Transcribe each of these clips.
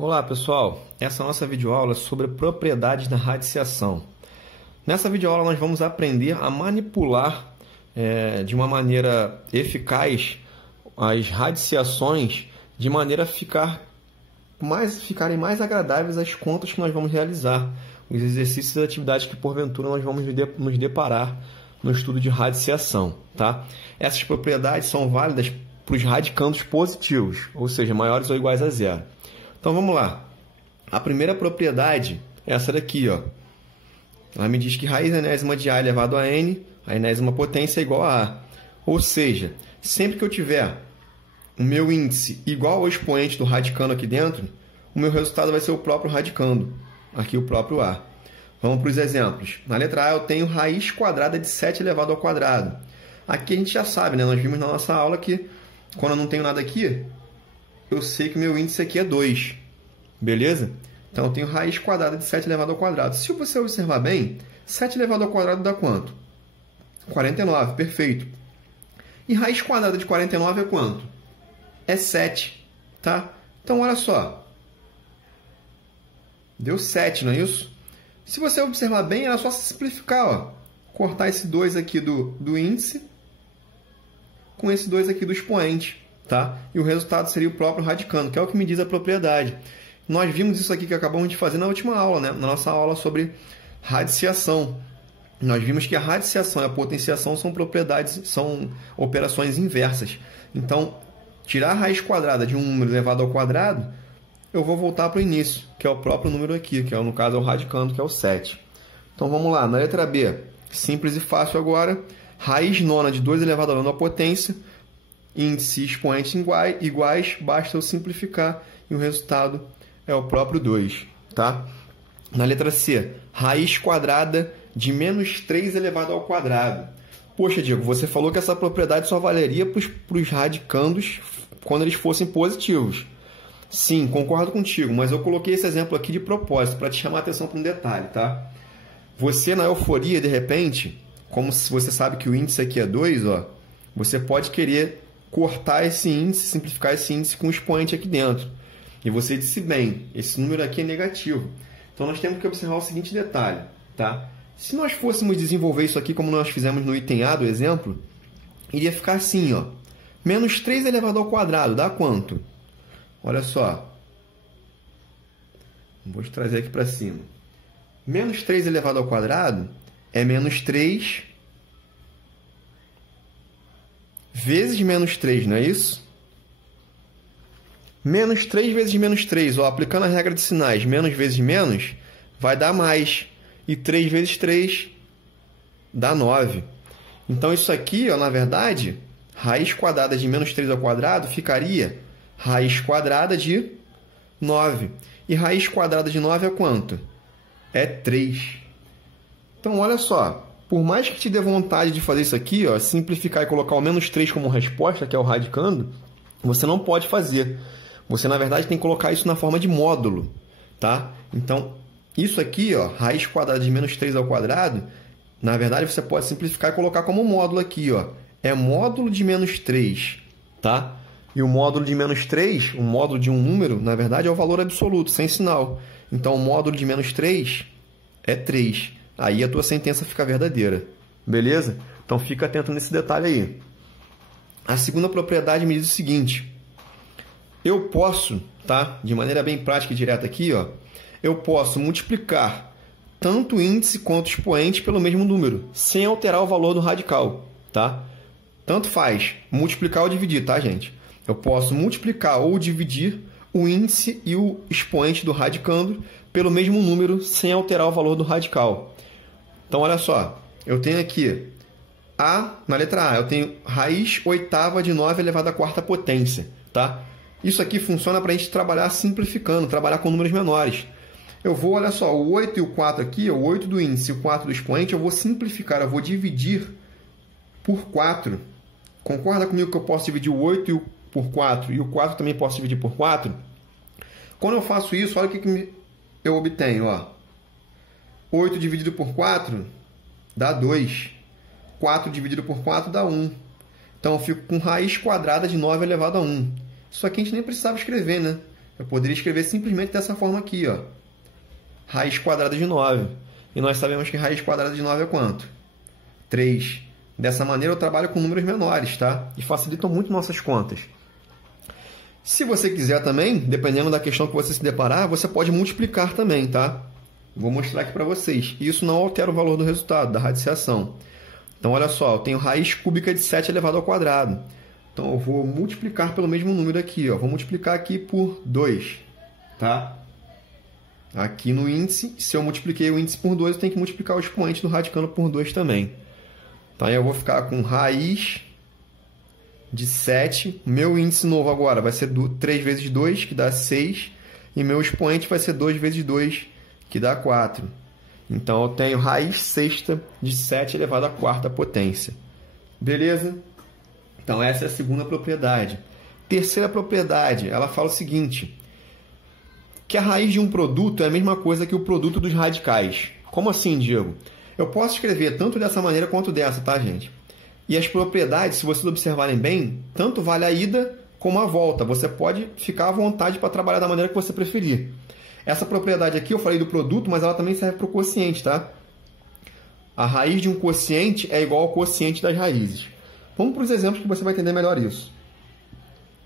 Olá pessoal, essa é a nossa videoaula sobre propriedades da radiciação. Nessa videoaula nós vamos aprender a manipular de uma maneira eficaz as radiciações de maneira a ficarem mais agradáveis as contas que nós vamos realizar, os exercícios e atividades que porventura nós vamos nos deparar no estudo de radiciação. Tá? Essas propriedades são válidas para os radicandos positivos, ou seja, maiores ou iguais a zero. Então vamos lá. A primeira propriedade é essa daqui, ó. Ela me diz que raiz enésima de A elevado a n, a enésima potência é igual a A. Ou seja, sempre que eu tiver o meu índice igual ao expoente do radicando aqui dentro, o meu resultado vai ser o próprio radicando, aqui o próprio A. Vamos para os exemplos. Na letra A eu tenho raiz quadrada de 7 elevado ao quadrado. Aqui a gente já sabe, né? Nós vimos na nossa aula que quando eu não tenho nada aqui, eu sei que o meu índice aqui é 2. Beleza? Então, eu tenho raiz quadrada de 7 elevado ao quadrado. Se você observar bem, 7 elevado ao quadrado dá quanto? 49, perfeito. E raiz quadrada de 49 é quanto? É 7, tá? Então, olha só. Deu 7, não é isso? Se você observar bem, era só simplificar, ó. Cortar esse 2 aqui do índice com esse 2 aqui do expoente. Tá? E o resultado seria o próprio radicando, que é o que me diz a propriedade. Nós vimos isso aqui que acabamos de fazer na última aula, né? Na nossa aula sobre radiciação. Nós vimos que a radiciação e a potenciação são propriedades, são operações inversas. Então, tirar a raiz quadrada de um número elevado ao quadrado, eu vou voltar para o início, que é o próprio número aqui, que é, no caso é o radicando, que é o 7. Então, vamos lá. Na letra B, simples e fácil agora, raiz nona de 2 elevado a 9 à potência, índice e expoentes iguais, basta eu simplificar e o resultado é o próprio 2. Tá? Na letra C, raiz quadrada de menos 3 elevado ao quadrado. Poxa, Diego, você falou que essa propriedade só valeria para os radicandos quando eles fossem positivos. Sim, concordo contigo, mas eu coloquei esse exemplo aqui de propósito, para te chamar a atenção para um detalhe. Tá? Você, na euforia, de repente, como se você sabe que o índice aqui é 2, ó, você pode querer cortar esse índice, simplificar esse índice com o expoente aqui dentro. E você disse bem, esse número aqui é negativo. Então, nós temos que observar o seguinte detalhe. Tá? Se nós fôssemos desenvolver isso aqui como nós fizemos no item A do exemplo, iria ficar assim, ó. Menos 3 elevado ao quadrado dá quanto? Olha só. Vou trazer aqui para cima. Menos 3 elevado ao quadrado é menos 3 vezes menos 3, não é isso? Menos 3 vezes menos 3, ó, aplicando a regra de sinais, menos vezes menos, vai dar mais. E 3 vezes 3 dá 9. Então, isso aqui, ó, na verdade, raiz quadrada de menos 3 ao quadrado ficaria raiz quadrada de 9. E raiz quadrada de 9 é quanto? É 3. Então, olha só. Por mais que te dê vontade de fazer isso aqui, ó, simplificar e colocar o menos 3 como resposta, que é o radicando, você não pode fazer. Você, na verdade, tem que colocar isso na forma de módulo. Tá? Então, isso aqui, ó, raiz quadrada de menos 3 ao quadrado, na verdade, você pode simplificar e colocar como módulo aqui. Ó, é módulo de menos 3. Tá? E o módulo de menos 3, o módulo de um número, na verdade, é o valor absoluto, sem sinal. Então, o módulo de menos 3 é 3. Aí a tua sentença fica verdadeira. Beleza? Então, fica atento nesse detalhe aí. A segunda propriedade me diz o seguinte. Eu posso, tá? De maneira bem prática e direta aqui, ó, eu posso multiplicar tanto o índice quanto o expoente pelo mesmo número, sem alterar o valor do radical. Tá? Tanto faz multiplicar ou dividir, tá, gente? Eu posso multiplicar ou dividir o índice e o expoente do radicando pelo mesmo número, sem alterar o valor do radical. Então, olha só, eu tenho aqui, na letra A, eu tenho raiz oitava de 9 elevado à quarta potência. Tá? Isso aqui funciona para a gente trabalhar simplificando, trabalhar com números menores. Eu vou, olha só, o 8 e o 4 aqui, o 8 do índice e o 4 do expoente, eu vou simplificar, eu vou dividir por 4. Concorda comigo que eu posso dividir o 8 por 4 e o 4 também posso dividir por 4? Quando eu faço isso, olha o que eu obtenho, ó. 8 dividido por 4 dá 2. 4 dividido por 4 dá 1. Então, eu fico com raiz quadrada de 9 elevado a 1. Isso aqui a gente nem precisava escrever, né? Eu poderia escrever simplesmente dessa forma aqui, ó. Raiz quadrada de 9. E nós sabemos que raiz quadrada de 9 é quanto? 3. Dessa maneira eu trabalho com números menores, tá? E facilitam muito nossas contas. Se você quiser também, dependendo da questão que você se deparar, você pode multiplicar também, tá? Vou mostrar aqui para vocês. Isso não altera o valor do resultado, da radiciação. Então, olha só, eu tenho raiz cúbica de 7 elevado ao quadrado. Então, eu vou multiplicar pelo mesmo número aqui, ó. Vou multiplicar aqui por 2, tá? Aqui no índice, se eu multipliquei o índice por 2, eu tenho que multiplicar o expoente do radicando por 2 também. Então, aí eu vou ficar com raiz de 7. Meu índice novo agora vai ser 3 vezes 2, que dá 6. E meu expoente vai ser 2 vezes 2, que dá 4. Então, eu tenho raiz sexta de 7 elevado à quarta potência. Beleza? Então, essa é a segunda propriedade. Terceira propriedade, ela fala o seguinte, que a raiz de um produto é a mesma coisa que o produto dos radicais. Como assim, Diego? Eu posso escrever tanto dessa maneira quanto dessa, tá, gente? E as propriedades, se vocês observarem bem, tanto vale a ida como a volta. Você pode ficar à vontade para trabalhar da maneira que você preferir. Essa propriedade aqui eu falei do produto, mas ela também serve para o quociente, tá? A raiz de um quociente é igual ao quociente das raízes. Vamos para os exemplos que você vai entender melhor isso.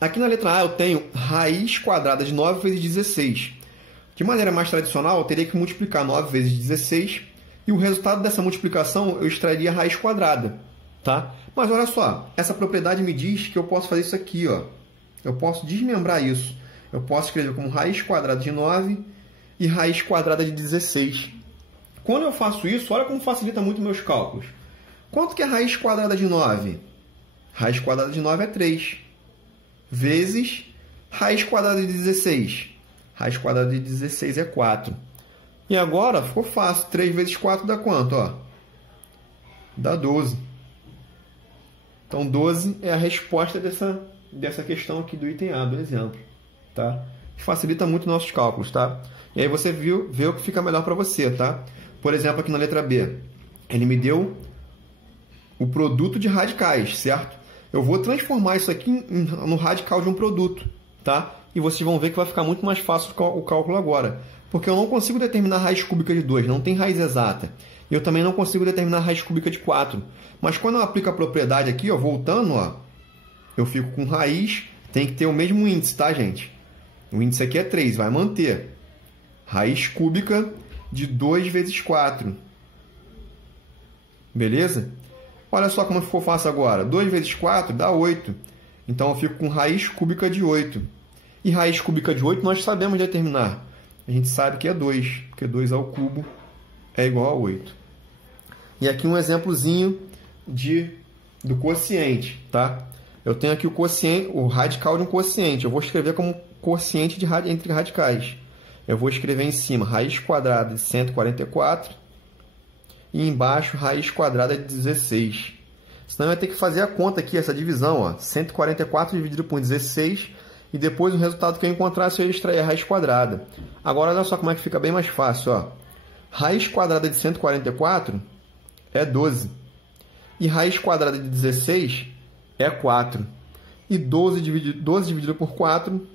Aqui na letra A eu tenho raiz quadrada de 9 vezes 16. De maneira mais tradicional, eu teria que multiplicar 9 vezes 16 e o resultado dessa multiplicação eu extrairia a raiz quadrada, tá? Mas olha só, essa propriedade me diz que eu posso fazer isso aqui, ó. Eu posso desmembrar isso. Eu posso escrever como raiz quadrada de 9 e raiz quadrada de 16. Quando eu faço isso, olha como facilita muito meus cálculos. Quanto que é raiz quadrada de 9? Raiz quadrada de 9 é 3. Vezes raiz quadrada de 16. Raiz quadrada de 16 é 4. E agora ficou fácil. 3 vezes 4 dá quanto? Ó? Dá 12. Então, 12 é a resposta dessa questão aqui do item A, do exemplo. Tá? Facilita muito nossos cálculos, tá? E aí você vê o que fica melhor para você, tá? Por exemplo, aqui na letra B, ele me deu o produto de radicais, certo? Eu vou transformar isso aqui no radical de um produto, tá? E vocês vão ver que vai ficar muito mais fácil o cálculo agora, porque eu não consigo determinar a raiz cúbica de 2, não tem raiz exata. E eu também não consigo determinar a raiz cúbica de 4. Mas quando eu aplico a propriedade aqui, ó, voltando, ó, eu fico com raiz, tem que ter o mesmo índice, tá, gente? O índice aqui é 3, vai manter. Raiz cúbica de 2 vezes 4. Beleza? Olha só como ficou fácil agora. 2 vezes 4 dá 8. Então, eu fico com raiz cúbica de 8. E raiz cúbica de 8 nós sabemos determinar. A gente sabe que é 2, porque 2 ao cubo é igual a 8. E aqui um exemplozinho do quociente, tá? Eu tenho aqui o radical de um quociente. Eu vou escrever como quociente entre radicais. Eu vou escrever em cima raiz quadrada de 144 e embaixo raiz quadrada de 16. Senão eu vou ter que fazer a conta aqui, essa divisão, ó, 144 dividido por 16, e depois o resultado que eu encontrar se eu extrair a raiz quadrada. Agora olha só como é que fica bem mais fácil, ó. Raiz quadrada de 144 é 12. E raiz quadrada de 16 é 4. E 12 dividido por 4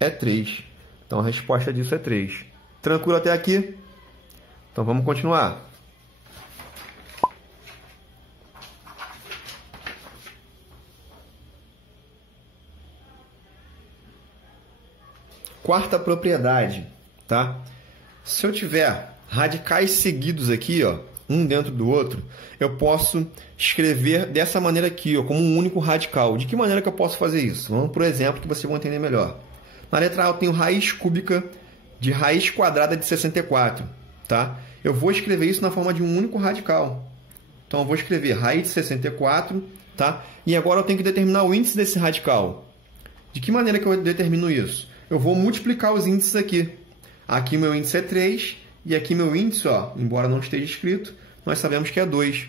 é 3. Então a resposta disso é 3. Tranquilo até aqui? Então vamos continuar. Quarta propriedade, tá? Se eu tiver radicais seguidos aqui, ó, um dentro do outro, eu posso escrever dessa maneira aqui, ó, como um único radical. De que maneira que eu posso fazer isso? Vamos para o exemplo que vocês vão entender melhor. Na letra A eu tenho raiz cúbica de raiz quadrada de 64, tá? Eu vou escrever isso na forma de um único radical. Então eu vou escrever raiz de 64, tá? E agora eu tenho que determinar o índice desse radical. De que maneira que eu determino isso? Eu vou multiplicar os índices aqui. Aqui meu índice é 3 e aqui meu índice, ó, embora não esteja escrito, nós sabemos que é 2.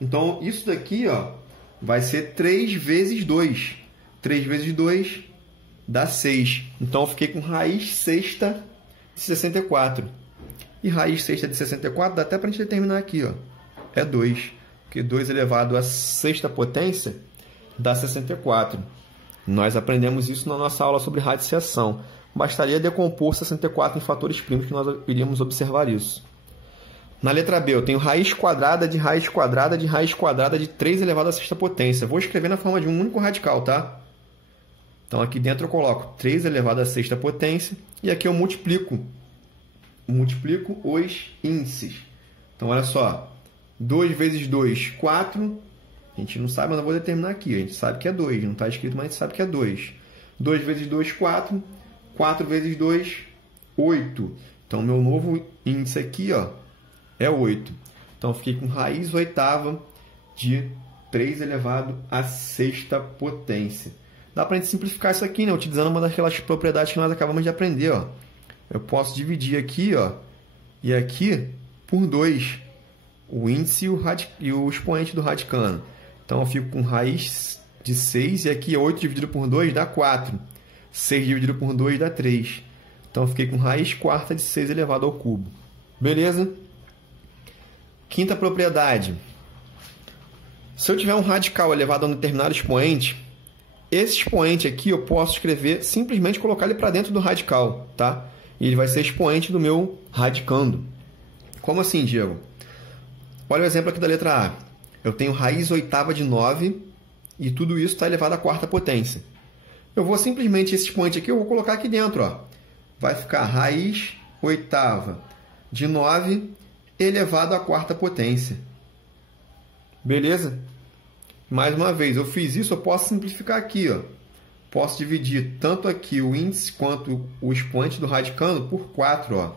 Então, isso daqui, ó, vai ser 3 vezes 2. 3 vezes 2 dá 6. Então, eu fiquei com raiz sexta de 64. E raiz sexta de 64 dá até para a gente determinar aqui, ó, é 2. Porque 2 elevado à sexta potência dá 64. Nós aprendemos isso na nossa aula sobre radiciação. Bastaria decompor 64 em fatores primos que nós iríamos observar isso. Na letra B, eu tenho raiz quadrada de raiz quadrada de raiz quadrada de 3 elevado à sexta potência. Vou escrever na forma de um único radical, tá? Então, aqui dentro eu coloco 3 elevado à sexta potência e aqui eu multiplico os índices. Então, olha só, 2 vezes 2, 4. A gente não sabe, mas eu vou determinar aqui. A gente sabe que é 2, não está escrito, mas a gente sabe que é 2. 2 vezes 2, 4. 4 vezes 2, 8. Então, meu novo índice aqui, ó, é 8. Então, eu fiquei com raiz oitava de 3 elevado à sexta potência. Dá para a gente simplificar isso aqui, né? Utilizando uma daquelas propriedades que nós acabamos de aprender, ó. Eu posso dividir aqui, ó, e aqui por 2. O índice e o expoente do radicando. Então, eu fico com raiz de 6 e aqui 8 dividido por 2 dá 4. 6 dividido por 2 dá 3. Então, eu fiquei com raiz quarta de 6 elevado ao cubo. Beleza? Quinta propriedade. Se eu tiver um radical elevado a um determinado expoente, esse expoente aqui eu posso escrever, simplesmente colocar ele para dentro do radical, tá? E ele vai ser expoente do meu radicando. Como assim, Diego? Olha o exemplo aqui da letra A. Eu tenho raiz oitava de 9 e tudo isso está elevado à quarta potência. Eu vou simplesmente, esse expoente aqui, eu vou colocar aqui dentro, ó. Vai ficar raiz oitava de 9 elevado à quarta potência. Beleza? Mais uma vez, eu fiz isso, eu posso simplificar aqui, ó. Posso dividir tanto aqui o índice quanto o expoente do radicando por 4, ó.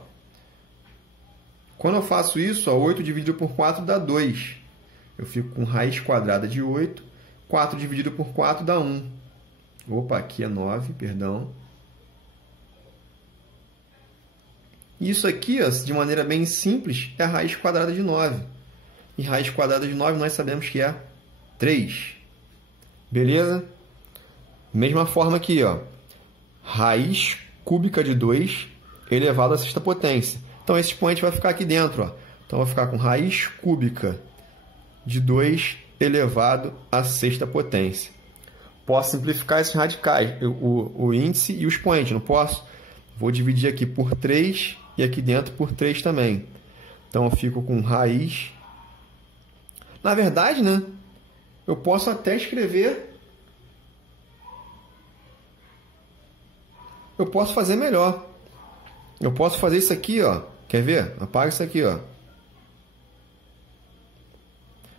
Quando eu faço isso, ó, 8 dividido por 4 dá 2. Eu fico com raiz quadrada de 8. 4 dividido por 4 dá 1. Opa, aqui é 9, perdão. Isso aqui, ó, de maneira bem simples, é a raiz quadrada de 9. E raiz quadrada de 9 nós sabemos que é 3. Beleza? Mesma forma aqui, ó. Raiz cúbica de 2 elevado à sexta potência. Então, esse expoente vai ficar aqui dentro, ó. Então, vai ficar com raiz cúbica de 2 elevado à sexta potência. Posso simplificar esses radicais, o índice e o expoente, não posso? Vou dividir aqui por 3 e aqui dentro por 3 também. Então, eu fico com raiz. Na verdade, né? Eu posso até escrever... Eu posso fazer melhor. Eu posso fazer isso aqui, ó. Quer ver? Apaga isso aqui, ó.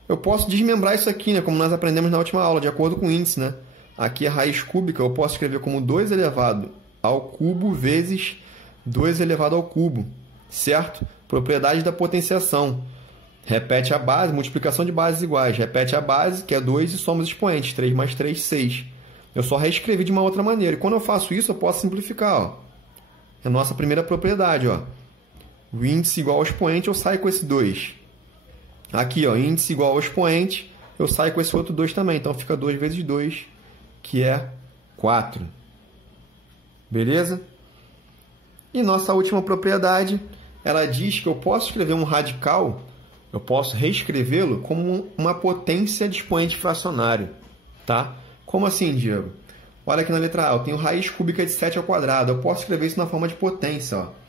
Eu posso desmembrar isso aqui, né? Como nós aprendemos na última aula, de acordo com o índice, né? Aqui a raiz cúbica eu posso escrever como 2 elevado ao cubo vezes 2 elevado ao cubo, certo? Propriedade da potenciação. Repete a base, multiplicação de bases iguais. Repete a base, que é 2, e soma os expoentes. 3 mais 3, 6. Eu só reescrevi de uma outra maneira. E quando eu faço isso, eu posso simplificar, ó. É a nossa primeira propriedade, ó. O índice igual ao expoente, eu saio com esse 2. Aqui, ó, índice igual ao expoente, eu saio com esse outro 2 também. Então, fica 2 vezes 2, que é 4. Beleza? E nossa última propriedade, ela diz que eu posso escrever um radical, eu posso reescrevê-lo como uma potência de expoente fracionário. Tá? Como assim, Diego? Olha aqui na letra A, eu tenho raiz cúbica de 7 ao quadrado. Eu posso escrever isso na forma de potência, ó.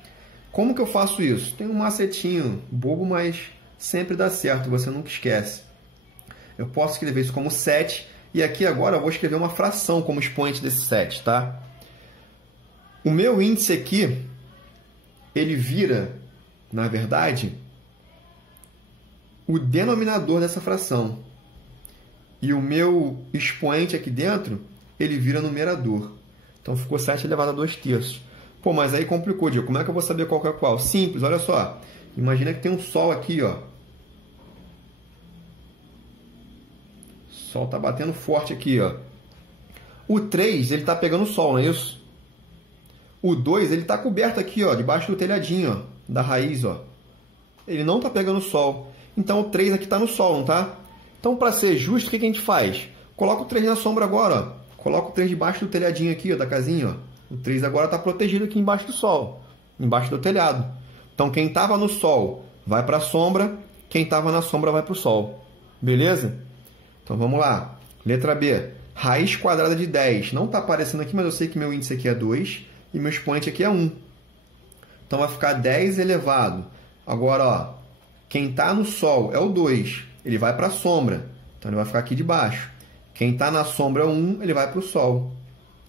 Como que eu faço isso? Tem um macetinho bobo, mas sempre dá certo, você nunca esquece. Eu posso escrever isso como 7, e aqui agora eu vou escrever uma fração como expoente desse 7, tá? O meu índice aqui, ele vira, na verdade, o denominador dessa fração. E o meu expoente aqui dentro, ele vira numerador. Então, ficou 7 elevado a 2 terços. Pô, mas aí complicou, Diego. Como é que eu vou saber qual que é qual? Simples, olha só. Imagina que tem um sol aqui, ó. O sol está batendo forte aqui, ó. O 3, ele está pegando o sol, não é isso? O 2, ele está coberto aqui, ó, debaixo do telhadinho, ó, da raiz, ó. Ele não está pegando o sol. Então, o 3 aqui está no sol, não está? Então, para ser justo, o que a gente faz? Coloca o 3 na sombra agora, ó. Coloca o 3 debaixo do telhadinho aqui, ó, da casinha, ó. O 3 agora está protegido aqui embaixo do sol, embaixo do telhado. Então, quem estava no sol vai para a sombra, quem estava na sombra vai para o sol. Beleza? Então, vamos lá. Letra B. Raiz quadrada de 10. Não está aparecendo aqui, mas eu sei que meu índice aqui é 2 e meu expoente aqui é 1. Então vai ficar 10 elevado. Agora, ó, quem está no Sol é o 2. Ele vai para a sombra. Então, ele vai ficar aqui de baixo. Quem está na sombra é o 1, ele vai para o Sol.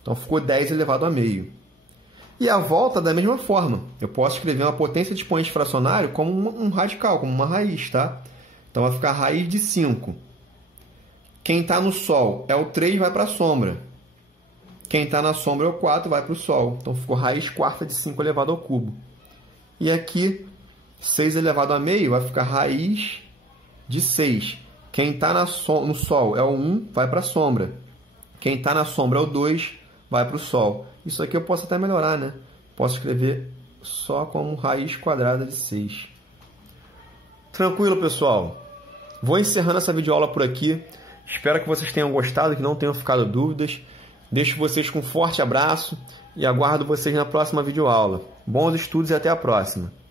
Então, ficou 10 elevado a meio. E a volta da mesma forma. Eu posso escrever uma potência de expoente fracionário como um radical, como uma raiz, tá? Então, vai ficar raiz de 5. Quem está no Sol é o 3, vai para a sombra. Quem está na sombra é o 4, vai para o Sol. Então, ficou raiz quarta de 5 elevado ao cubo. E aqui, 6 elevado a meio vai ficar raiz de 6. Quem está no Sol é o 1, vai para a sombra. Quem está na sombra é o 2, vai para o Sol. Isso aqui eu posso até melhorar, né? Posso escrever só como raiz quadrada de 6. Tranquilo, pessoal? Vou encerrando essa videoaula por aqui. Espero que vocês tenham gostado, que não tenham ficado dúvidas. Deixo vocês com um forte abraço e aguardo vocês na próxima videoaula. Bons estudos e até a próxima!